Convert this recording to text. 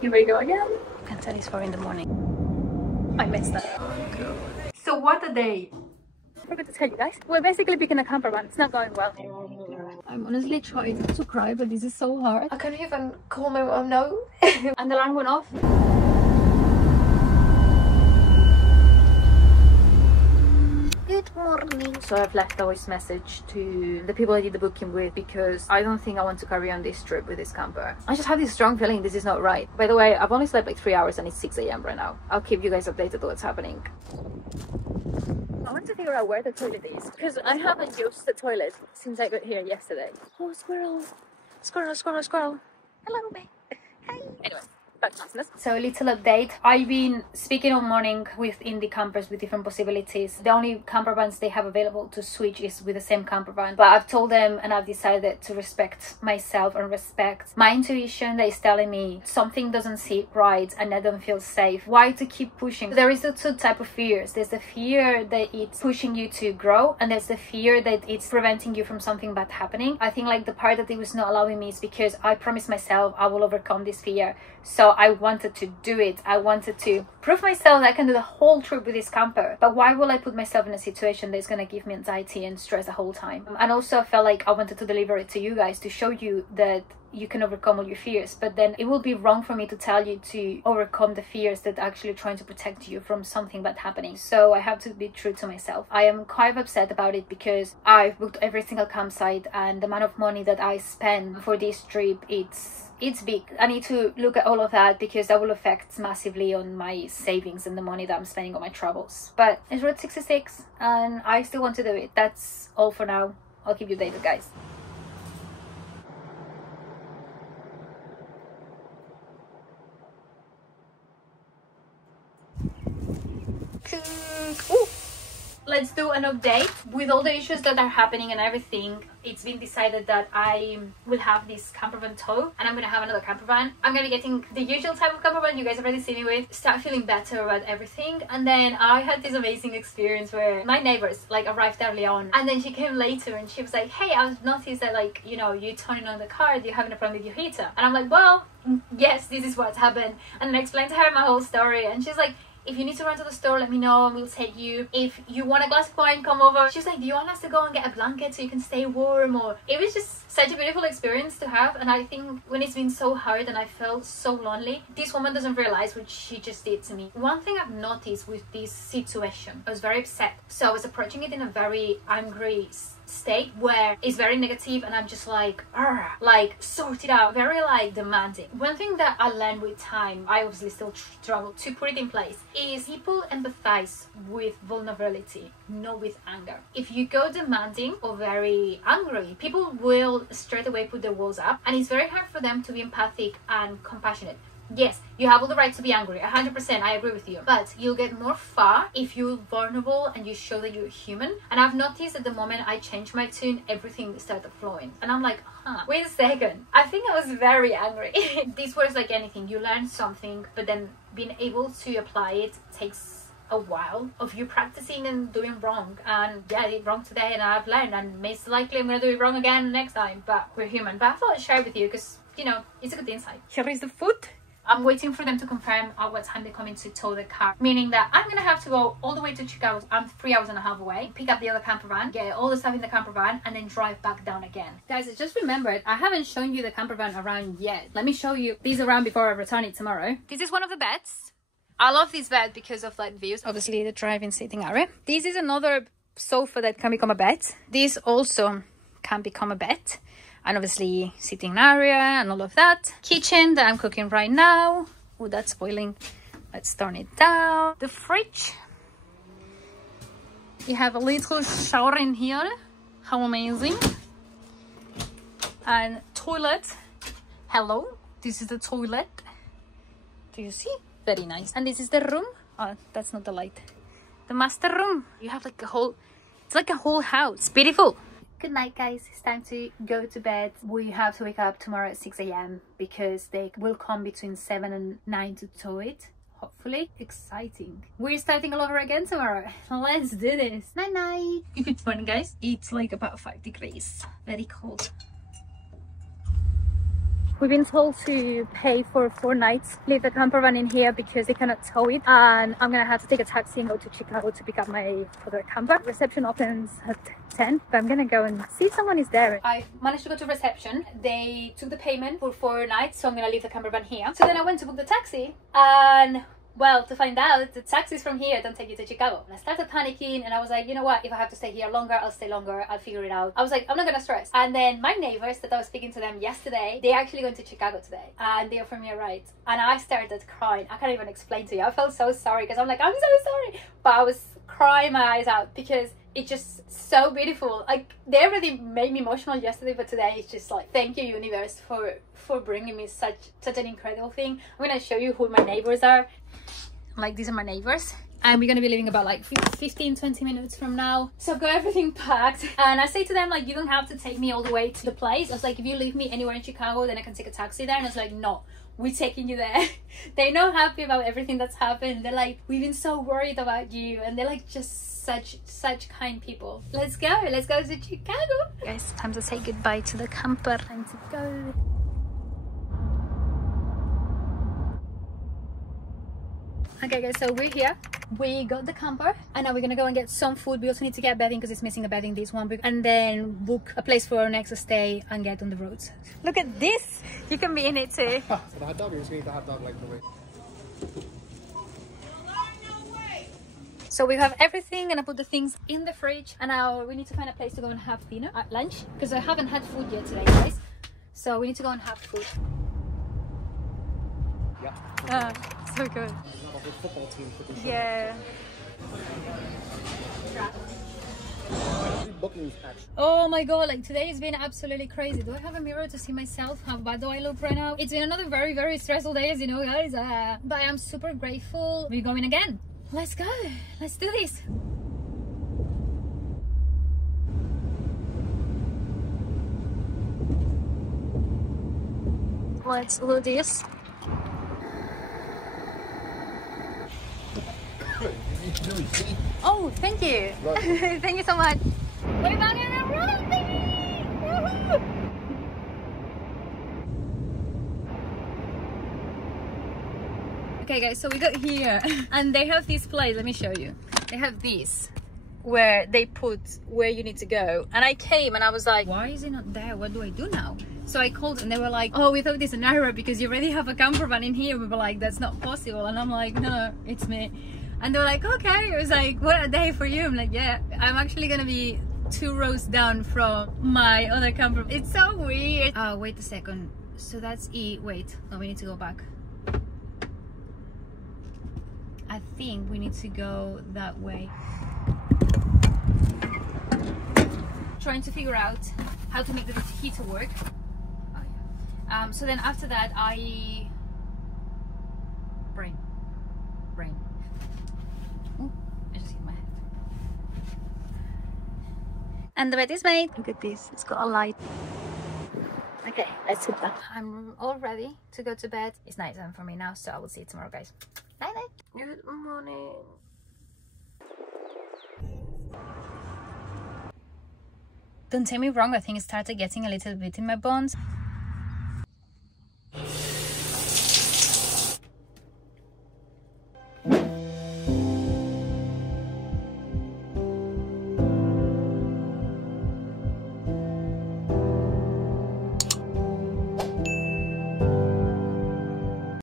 Here we go again. You can tell it's 4 in the morning. I messed up. So what a day. I forgot to tell you guys. We're basically picking a camper van. It's not going well. I'm honestly trying not to cry, but this is so hard. I can't even call my mom now. And the alarm went off. Good morning. So I've left a voice message to the people I did the booking with because I don't think I want to carry on this trip with this camper. I just have this strong feeling this is not right. By the way, I've only slept like 3 hours and it's 6 a.m. right now. I'll keep you guys updated on what's happening. I want to figure out where the toilet is because I haven't used the toilet since I got here yesterday. Oh, squirrel. Squirrel, squirrel, squirrel. Hello, babe. Hey. Anyway. Back to business. So a little update. I've been speaking all morning with indie campers with different possibilities. The only camper vans they have available to switch is with the same camper van. But I've told them and I've decided to respect myself and respect my intuition that is telling me something doesn't sit right and I don't feel safe. Why to keep pushing? There is the two type of fears. There's the fear that it's pushing you to grow and there's the fear that it's preventing you from something bad happening. I think like the part that it was not allowing me is because I promised myself I will overcome this fear. So I wanted to do it. I wanted to prove myself that I can do the whole trip with this camper. But why will I put myself in a situation that's going to give me anxiety and stress the whole time? And also I felt like I wanted to deliver it to you guys to show you that you can overcome all your fears, but then it will be wrong for me to tell you to overcome the fears that actually trying to protect you from something bad happening. So I have to be true to myself. I am quite upset about it because I've booked every single campsite and the amount of money that I spend for this trip, it's big. I need to look at all of that because that will affect massively on my savings and the money that I'm spending on my travels. But it's Route 66 and I still want to do it. That's all for now. I'll keep you updated, guys. Ooh. Let's do an update with all the issues that are happening and everything. It's been decided that I will have this campervan tow and I'm gonna have another campervan. I'm gonna be getting the usual type of campervan you guys already see me with, start feeling better about everything. And then I had this amazing experience where my neighbors like arrived early on and then she came later and she was like, hey, I've noticed that like, you know, you're turning on the car, you're having a problem with your heater. And I'm like, well, yes, this is what's happened. And then I explained to her my whole story and she's like, if you need to run to the store, let me know and we'll take you. If you want a glass of wine, come over. She was like, do you want us to go and get a blanket so you can stay warm? Or it was just such a beautiful experience to have. And I think when it's been so hard and I felt so lonely, this woman doesn't realize what she just did to me. One thing I've noticed with this situation, I was very upset. So I was approaching it in a very angry state where it's very negative and I'm just like sort it out, very like demanding. One thing that I learned with time, I obviously still struggle to put it in place, is people empathize with vulnerability, not with anger. If you go demanding or very angry, people will straight away put their walls up and it's very hard for them to be empathic and compassionate. Yes, you have all the right to be angry, 100%, I agree with you. But you'll get more far if you're vulnerable and you show that you're human. And I've noticed that the moment I changed my tune, everything started flowing. And I'm like, wait a second. I think I was very angry. This works like anything. You learn something, but then being able to apply it takes a while of you practicing and doing wrong. And yeah, I did wrong today and I've learned, and most likely I'm gonna do it wrong again next time. But we're human. But I thought I'd share it with you because, you know, it's a good insight. Here is the food. I'm waiting for them to confirm at what time they're coming to tow the car, meaning that I'm gonna have to go all the way to Chicago. I'm 3 hours and a half away, pick up the other camper van, get all the stuff in the camper van, and then drive back down again. Guys, I just remembered I haven't shown you the camper van around yet. Let me show you these around before I return it tomorrow. This is one of the beds. I love this bed because of like views. Obviously the driving sitting area. This is another sofa that can become a bed. This also can become a bed. And obviously sitting area and all of that. Kitchen that I'm cooking right now. Oh, that's boiling. Let's turn it down. The fridge. You have a little shower in here. How amazing. And toilet. Hello. This is the toilet. Do you see? Very nice. And this is the room. Oh, that's not the light. The master room. You have like a whole... It's like a whole house. Beautiful. Good night, guys. It's time to go to bed. We have to wake up tomorrow at 6 a.m. because they will come between 7 and 9 to tow it. Hopefully. Exciting. We're starting all over again tomorrow. Let's do this. Night night. Good morning, guys. It's like about 5 degrees. Very cold. We've been told to pay for 4 nights, leave the campervan in here because they cannot tow it, and I'm gonna have to take a taxi and go to Chicago to pick up my other camper. Reception opens at 10, but I'm gonna go and see if someone is there. I managed to go to reception. They took the payment for 4 nights, so I'm gonna leave the campervan here. So then I went to book the taxi, and well, to find out, the taxis from here don't take you to Chicago. And I started panicking, and I was like, you know what, if I have to stay here longer, I'll stay longer, I'll figure it out. I was like, I'm not gonna stress. And then my neighbors that I was speaking to them yesterday, they're actually going to Chicago today, and they offered me a ride. And I started crying. I can't even explain to you. I felt so sorry because I'm like, I'm so sorry. But I was crying my eyes out because it's just so beautiful. Like, they already made me emotional yesterday, but today it's just like, thank you, universe, for bringing me such an incredible thing. I'm gonna show you who my neighbors are. Like, these are my neighbors, and we're gonna be leaving about like 15-20 minutes from now. So I've got everything packed, and I say to them, like, you don't have to take me all the way to the place. I was like, if you leave me anywhere in Chicago, then I can take a taxi there. And I was like, no, we're taking you there. They're not happy about everything that's happened. They're like, we've been so worried about you, and they're like just such kind people. Let's go to Chicago. Guys, time to say goodbye to the camper. Time to go. Okay guys, so we're here. We got the camper, and now we're gonna go and get some food. We also need to get bedding because it's missing a bedding, this one, and then book a place for our next stay and get on the roads. Look at this! You can be in it too. So the hot dog, or just gonna eat the hot dog like the way? So we have everything, and I put the things in the fridge, and now we need to find a place to go and have dinner at lunch because I haven't had food yet today, guys. So we need to go and have food. Yeah. So good. Football team for the Yeah. Bookings, actually. Oh my god, like today has been absolutely crazy. Do I have a mirror to see myself? How bad do I look right now? It's been another very stressful day, as you know, guys. But I'm super grateful. We're going again. Let's go. Let's do this. Let's do this. Oh, thank you. Right. Thank you so much. We're back in the road, baby! Woohoo! Okay guys, so we got here and they have this place. Let me show you. They have this where they put where you need to go, and I came and I was like, why is it not there? What do I do now? So I called and they were like, oh, we thought this an error because you already have a campervan in here. We were like, that's not possible. And I'm like, no, it's me. And they were like, okay. It was like, what a day for you. I'm like, yeah, I'm actually gonna be 2 rows down from my other camper. It's so weird. Oh, wait a second. So that's E. Wait, no, we need to go back. I think we need to go that way. Trying to figure out how to make the heater work. Oh, yeah. So then after that, brain. Ooh, I just hit my head. And the bed is made. Look at this, it's got a light. Okay, let's sit down. I'm all ready to go to bed. It's nighttime for me now, so I will see you tomorrow, guys. Night night. Good morning. Don't take me wrong, I think it started getting a little bit in my bones.